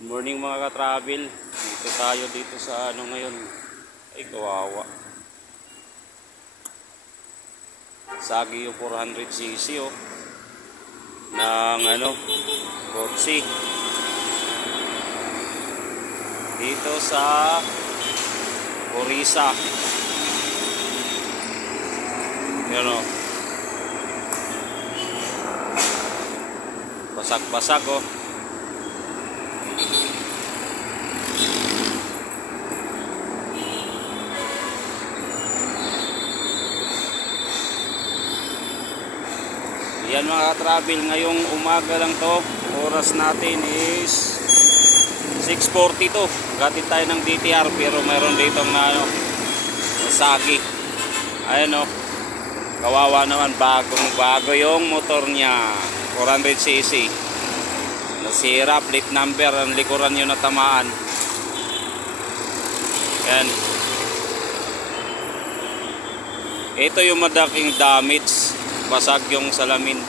Good morning mga ka-travel. Dito tayo dito sa ano ngayon. Ay kawawa. Sagio 400cc oh. Ng ano, Corsi. Dito sa Orisa. Yan oh. Basag-basag oh. Yan mga ka-travel, ngayong umaga lang to. Oras natin is 6:42. Gatid tayo ng DTR pero mayroon dito na ano, Sagi. Ayan o. Kawawa naman, bagong-bago yung motor niya. 400cc. Nasira, plate number, ang likuran yung natamaan. Yan. Ito yung madaking damage. Basag yung salamin.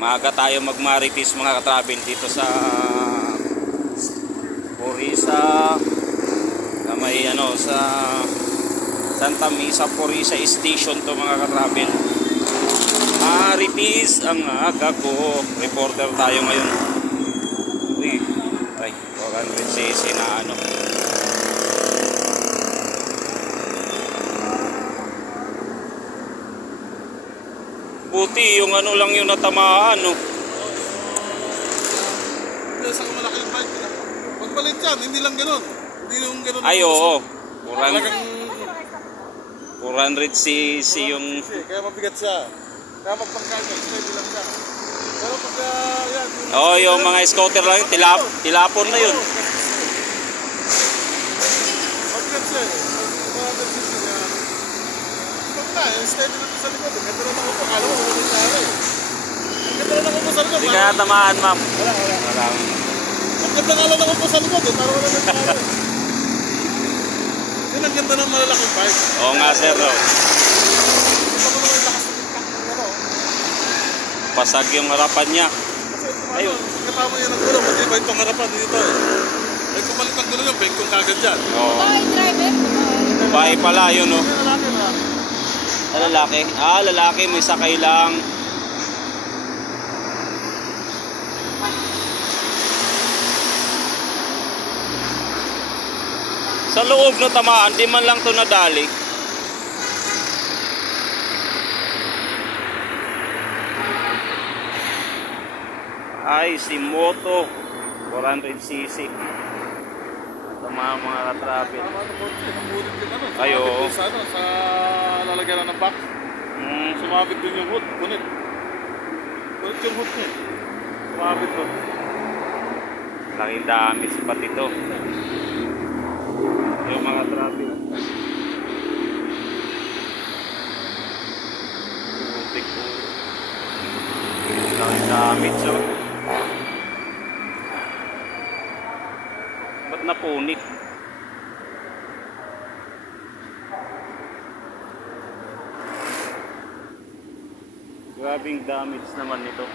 Maaga tayo magmaritis mga ka-travel dito sa Orisa. Na may ano sa Santa Misa Orisa Station to mga ka-travel. Maritis ang aga ko. Reporter tayo ngayon. Uy, ay 400cc na ano. Buti yung ano lang yung natamaan no. Sa malaking bike na. Pagbalit yan, hindi lang gano'n. Hindi yung gano'n. Ay oo. 400cc yung... Kaya mabigat siya. Kaya magpangkagay, steady lang siya. Pero pagka yan... Oo, yung mga scooter lang yun, tilapon na yun. Mabigat siya eh. 400cc niya. Steady lang sa likod. Ganda lang ako po. Kala mo kung nangyari. Ganda lang ako po sa likod. Hindi kaya tamaan ma'am. Wala. Ang ganda nga lang ako po sa likod. Parang wala nangyari. Yun ang ganda ng malalaking bike. Oo nga sir. Pasag yung harapan niya. Ayun. Katama yan ang gulo. Pati ba itong harapan dito eh. Ay kumalit ang gulo yung bengkong kagad dyan. Oo. Bahay driver? Bahay pala yun o. Lalaki na. Lalaki? Ah, lalaki. May sakay lang. Sa loob na tamaan, di man lang to nadali. Ay, si Moto 400cc. Tama mga ka-travel. Ayo. Sa lalagyan ng box. Sumabit din yung hood. Punit yung hood niya. Sumabit doon. Laking damage pati ito. Yung mga traffic. Putik po. Laking damage so. Ba't napunit? Grabing damage naman nito.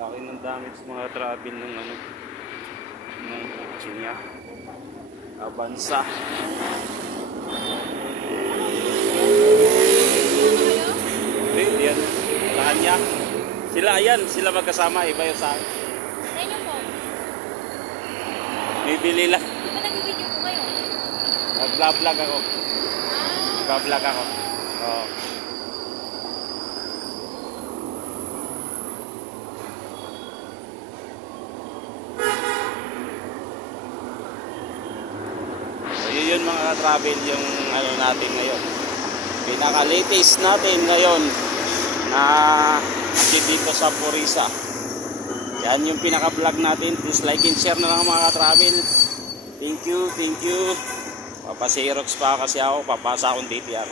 Laki ng damage mga travel ng ano ng kotse niya. Avanza. Yan. Lahan niya. Sila yan. Sila magkasama. Iba yung sa akin. Ano po? Bibili lang. Nag-video po kayo? Nag-vlog ako. Nag-vlog ako. Oo. Yun mga ka-travel yung ano natin ngayon. Pinaka-latest natin ngayon na dito sa Orisa. Yan yung pinaka-vlog natin. Please like and share na lang mga ka-travel. Thank you. Papasirox pa kasi ako. Papasa akong DTR.